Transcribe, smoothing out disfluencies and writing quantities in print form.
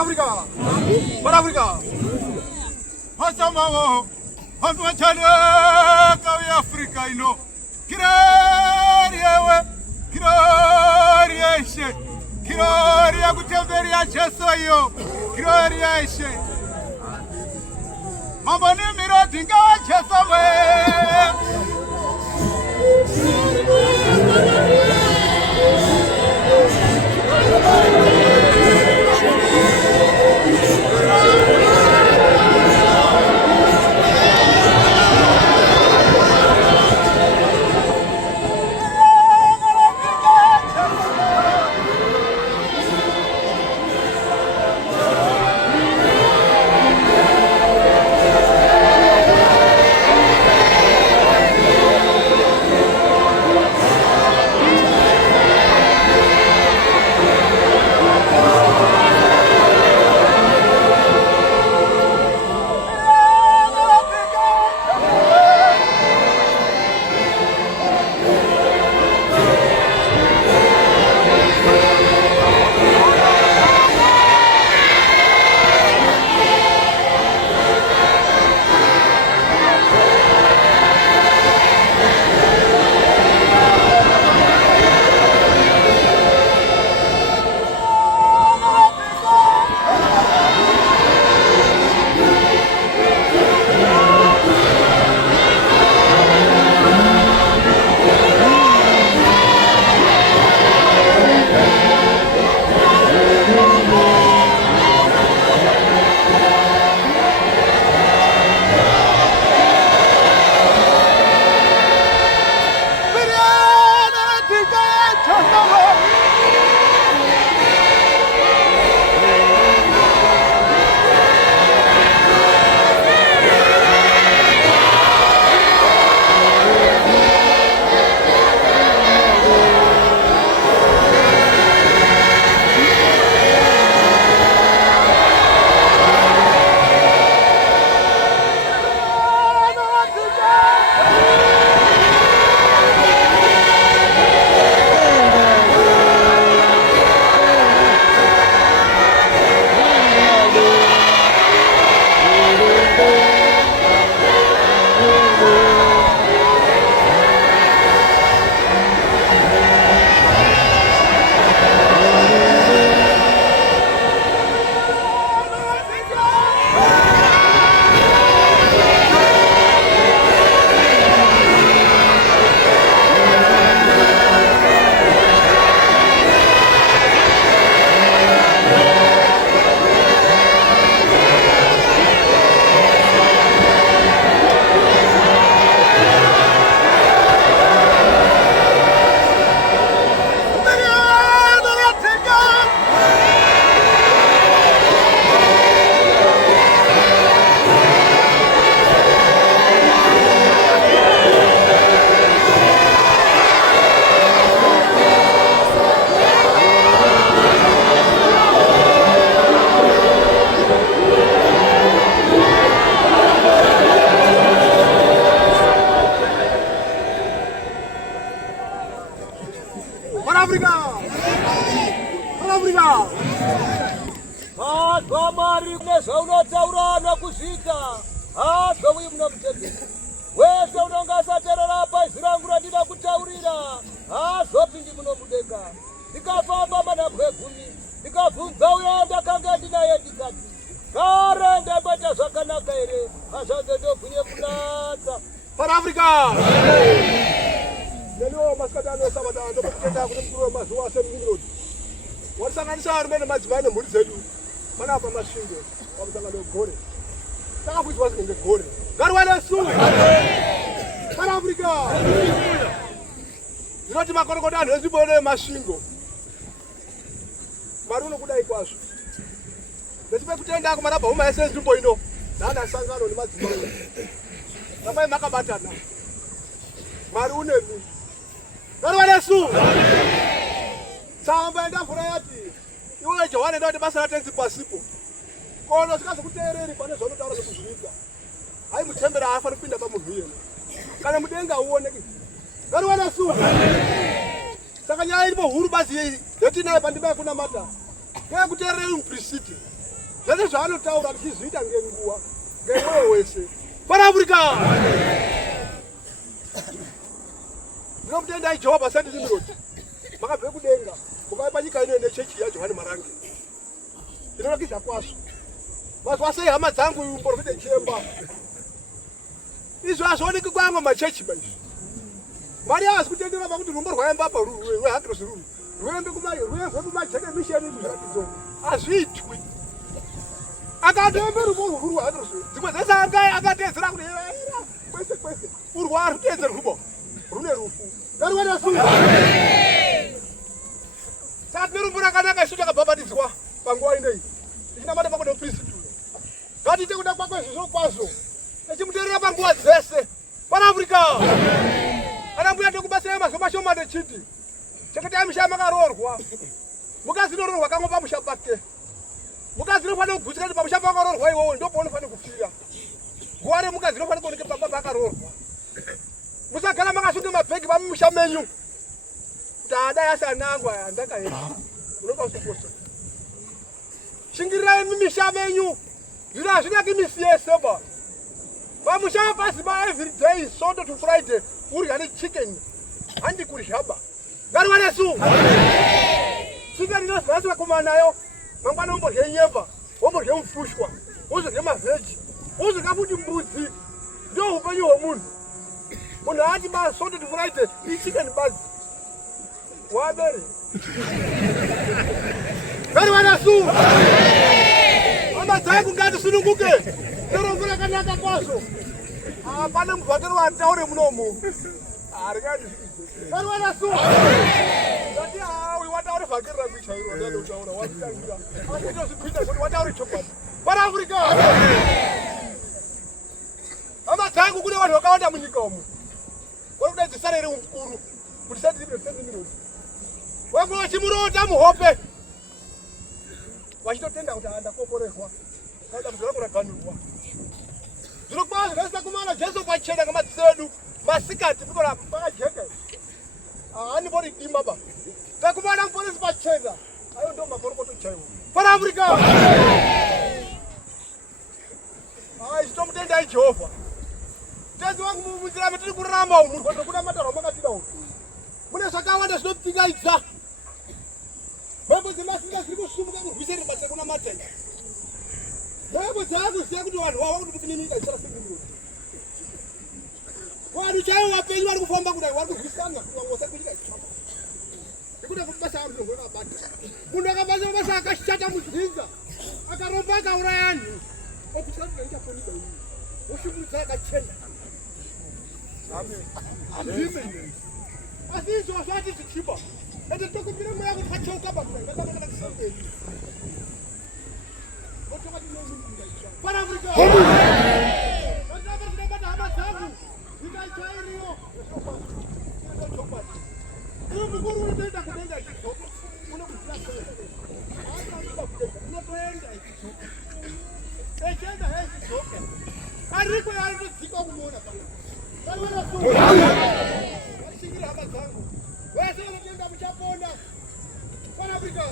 Afrika. Hasa mawo. Hantu wachale kawi Afrika ino. Kirari ewe. Kirari eshe. Kirari ya kutemberi ya cheso iyo. Kirari ya eshe. Mambo ni miroti ngawa cheso we. Mari kunezauna taurana kusvika hazvauyi muna mutenderi wese unongasa terera bhazi rangu randida kutaurira hazvopindi muno mudenga ndikafamba manhabwe 10 ndikabvunza uya ndakanga ndinaye ndikati kare ndamboita zvakanaka here hazvange ndobvunye kunatsa Afrika. Neliwo masikati anosabatana ndopekutenda kuti mkuru wemazuwa asemingirodi watisanganisa varume nemadzimai nemhuri dzedu panapa masvingo pamusangano wegore takakuidzwa zinenge gore ngaruwane su Afrika. Ndinoti makorokota anhu enzvimbo nemasvingo Mwari unokudai kwazvo nechipekutenda kumarabha uma ese enzvimbo ino naana sangano nemadzimai amai makabatana Mwari unemi ngaruwane su tsamba ndavhura yati iwe Johani ndoti basa ratenzi pasipo kono sikazokuteereri pane zvaunotaura nekuzviita hai mutembera haafani kupinda pamunhu iyena kana mudenga uoneki ngaruwana su saka nyaya iripo huru basi yetinaye pandima yekunamata ngekuteereri mupristi Zvese zvaanotaura tichizviita ngenguva ngemwoyo wese. Panafurika. Ndinomutendai Jehovha Sandi Limiroti. Makabve kudenga. Mukauya nyika ino nechechi yaJohani Marange. Inonakidza kwazvo. Mazwa sei hama dzangu muprofita Chemba. Izvo hazvioneki kwangu machechi baizvi. Mari haasi kutendera pakuti rumbo rwaemba apa rweHagros ruru. Rwembe kumajeke misheni izvo hazviitwi. Akatombe rumbo rweHagros. Dzimwe dzese akateedzera kuti kwese urwari kuteedzera rumbo. Rune rufu. Ngaruwana sunga. Saka rumbo rakanaka isu takabhabhatidzwa panguva inei. Tichinamata pakuda upristi. Ngatiite kuda kwakwe zvizvo kwazvo. Tichimuteerera panguva dzese. Panafurika. Ana mbuya tokubatsirai mazuva mashomane chiti. Chekuti musha makaroorwa. Mukazi inoroorwa kamwe pamusha pake. Mukazi inofanira kugutsika kuti pamusha pakaroorwa iwowo ndipo paunofanira kufira. Nguva remukazi inofanira kuoneka pamba pakaroorwa. Musagara makasunga mabhegi pamusha menyu. Kuti adai asanangwa andakaenda. Unonga usiposa. Shingirirai mumisha menyu. Zvino hazvinaki misi yese ba. Pamusha pasi ba every day Sunday to Friday urya nechicken. Handi kuryaba. Ngaruwane su. Chicken inozvasa kuma nayo. Mangwana umborye nyemba, umborye mfushwa, uzorye maveji, uzorya futi mbudzi. Ndio upenyu hwomunhu. Munhu ati ba Sunday to Friday ichicken basi. Wabere. Ngaruwane su. Mama dzangu ngatisununguke. Ndiro mvura kanaka kwazvo. Pane mubhatero wataure munomu. Arikati. Ngaruwane su. Ngati wataure vhakeri rangu chairo ndinotaura watangira. Asi ndozvipinda kuti wataure chokwadi. Panafurika. Mama dzangu kune vanhu vakawanda munyika umu. Vari kudaidzisa rere mukuru. Kuti Sandi Limiroti. Vangu vachimurota muhope. Vachitotenda kuti andakokorerwa. Kada mudhara kuraganurwa. Zvino kwazvo zvasina kumana Jesu pachena ngamadziso edu. Masikati pikora pakajeka. Hani bori dimba ba. Takumana mupolisi pachena. Ayo ndo makorokoto chaiwo. Panafurika. Chitomutendai Jehovha. Tenzi wangu munzira metiri kurarama umu kuti kuna matara makatida umu. Mune zvakawanda zvinopingaidza. Mhepo dzemasinga dziri kusumuka kurwisira basa kuna matenda. Mhepo dzaakuziya kuti vanhu vava kuti kupinimika ichara Sandi Limiroti. Vanhu chaivo vapenyu vari kufamba kudai vari kurwisana kuti vamwe vasakunyika ichapa. Nekuda kuti basa aro rinogona kubata. Munhu akabasa mabasa akashata mudzinza. Akaromba akauraya anhu. Okuti kuti ndichaponika ini. Woshumurudza akachena. Amen. Amen. Asi izvozvo hati zvichipa. Ende tokumbira mweya kuti acheuka pakudai. Ndakanaka kusambeni. Panafurika. Vandaba zvinobata hama dzangu. Ndikachairiyo. Uyu mukuru unotoenda kudenga ichidzoka. Unokudzira sei. Haasinoda kudenga. Unotoenda ichidzoka. Echenda hechidzoka. Ariko yaanodzika kumuona pano. Vanwana sunga. Vashingira hama dzangu. Wese vanotenda muchapona. Panafurika.